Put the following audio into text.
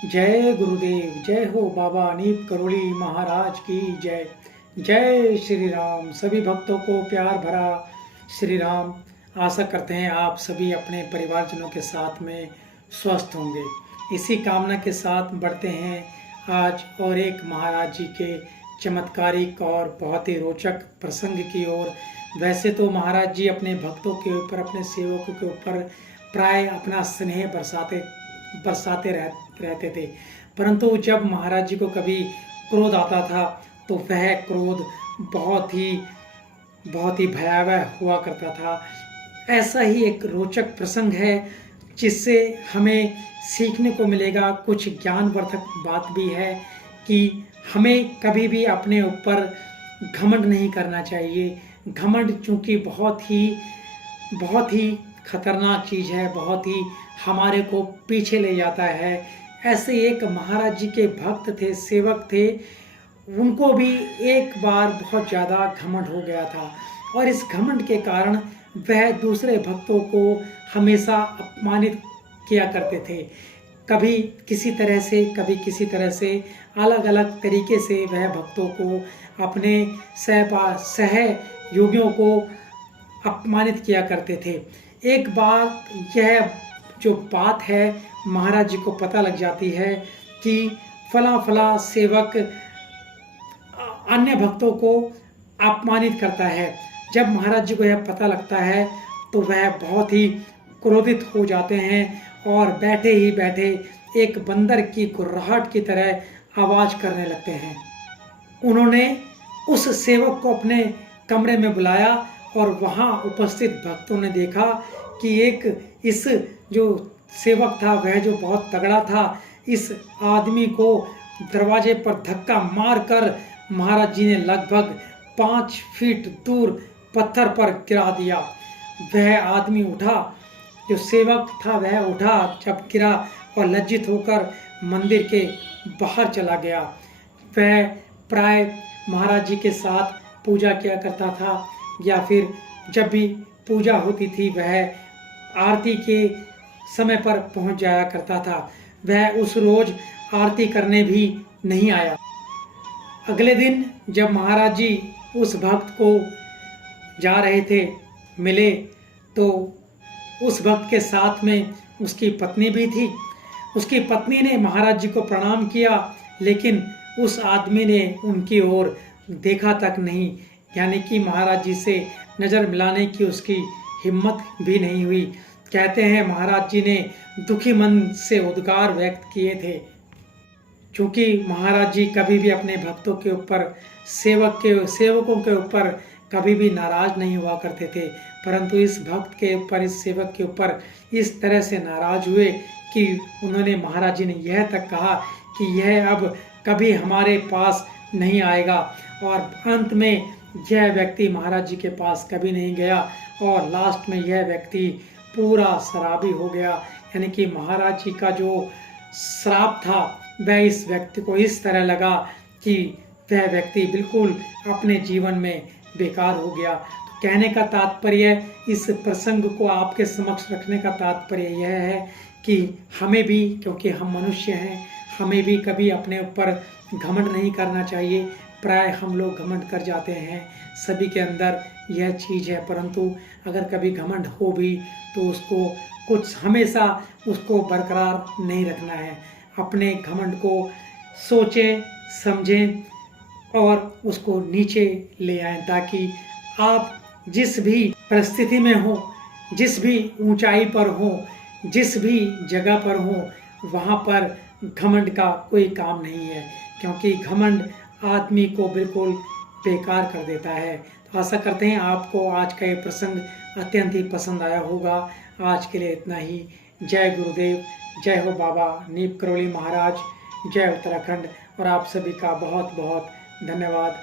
जय गुरुदेव, जय हो बाबा नीप करोली महाराज की जय। जय श्री राम। सभी भक्तों को प्यार भरा श्री राम। आशा करते हैं आप सभी अपने परिवारजनों के साथ में स्वस्थ होंगे। इसी कामना के साथ बढ़ते हैं आज और एक महाराज जी के चमत्कारिक और बहुत ही रोचक प्रसंग की ओर। वैसे तो महाराज जी अपने भक्तों के ऊपर, अपने सेवकों के ऊपर प्राय अपना स्नेह बरसाते रहते थे, परंतु जब महाराज जी को कभी क्रोध आता था तो वह क्रोध बहुत ही भयावह हुआ करता था। ऐसा ही एक रोचक प्रसंग है जिससे हमें सीखने को मिलेगा। कुछ ज्ञानवर्धक बात भी है कि हमें कभी भी अपने ऊपर घमंड नहीं करना चाहिए। घमंड चूँकि बहुत ही खतरनाक चीज़ है, बहुत ही हमारे को पीछे ले जाता है। ऐसे एक महाराज जी के भक्त थे, सेवक थे, उनको भी एक बार बहुत ज़्यादा घमंड हो गया था और इस घमंड के कारण वह दूसरे भक्तों को हमेशा अपमानित किया करते थे। कभी किसी तरह से, कभी किसी तरह से, अलग अलग तरीके से वह भक्तों को, अपने सहयोगियों को अपमानित किया करते थे। एक बार यह जो बात है महाराज जी को पता लग जाती है कि फला सेवक अन्य भक्तों को अपमानित करता है। जब महाराज जी को यह पता लगता है तो वह बहुत ही क्रोधित हो जाते हैं और बैठे ही बैठे एक बंदर की गुर्राहट की तरह आवाज़ करने लगते हैं। उन्होंने उस सेवक को अपने कमरे में बुलाया और वहाँ उपस्थित भक्तों ने देखा कि इस जो सेवक था, वह जो बहुत तगड़ा था, इस आदमी को दरवाजे पर धक्का मारकर महाराज जी ने लगभग 5 फीट दूर पत्थर पर गिरा दिया। वह आदमी उठा, जो सेवक था वह उठा, जब गिरा और लज्जित होकर मंदिर के बाहर चला गया। वह प्राय महाराज जी के साथ पूजा किया करता था, या फिर जब भी पूजा होती थी वह आरती के समय पर पहुंच जाया करता था। वह उस रोज आरती करने भी नहीं आया। अगले दिन जब महाराज जी उस भक्त को जा रहे थे मिले, तो उस भक्त के साथ में उसकी पत्नी भी थी। उसकी पत्नी ने महाराज जी को प्रणाम किया, लेकिन उस आदमी ने उनकी ओर देखा तक नहीं, यानी कि महाराज जी से नज़र मिलाने की उसकी हिम्मत भी नहीं हुई। कहते हैं महाराज जी ने दुखी मन से उद्गार व्यक्त किए थे। क्योंकि महाराज जी कभी भी अपने भक्तों के ऊपर, सेवकों के ऊपर कभी भी नाराज नहीं हुआ करते थे, परंतु इस भक्त के ऊपर, इस सेवक के ऊपर इस तरह से नाराज हुए कि उन्होंने, महाराज जी ने यह तक कहा कि यह अब कभी हमारे पास नहीं आएगा। और अंत में यह व्यक्ति महाराज जी के पास कभी नहीं गया और लास्ट में यह व्यक्ति पूरा शराबी हो गया। यानी कि महाराज जी का जो श्राप था वह इस व्यक्ति को इस तरह लगा कि वह व्यक्ति बिल्कुल अपने जीवन में बेकार हो गया। तो कहने का तात्पर्य, इस प्रसंग को आपके समक्ष रखने का तात्पर्य यह है कि हमें भी, क्योंकि हम मनुष्य हैं, हमें भी कभी अपने ऊपर घमंड नहीं करना चाहिए। प्राय हम लोग घमंड कर जाते हैं, सभी के अंदर यह चीज़ है, परंतु अगर कभी घमंड हो भी तो उसको हमेशा उसको बरकरार नहीं रखना है। अपने घमंड को सोचें, समझें और उसको नीचे ले आएं, ताकि आप जिस भी परिस्थिति में हो, जिस भी ऊंचाई पर हो, जिस भी जगह पर हो, वहाँ पर घमंड का कोई काम नहीं है, क्योंकि घमंड आदमी को बिल्कुल बेकार कर देता है। तो आशा करते हैं आपको आज का ये प्रसंग अत्यंत ही पसंद आया होगा। आज के लिए इतना ही। जय गुरुदेव, जय हो बाबा नीप करोली महाराज, जय उत्तराखंड। और आप सभी का बहुत बहुत धन्यवाद।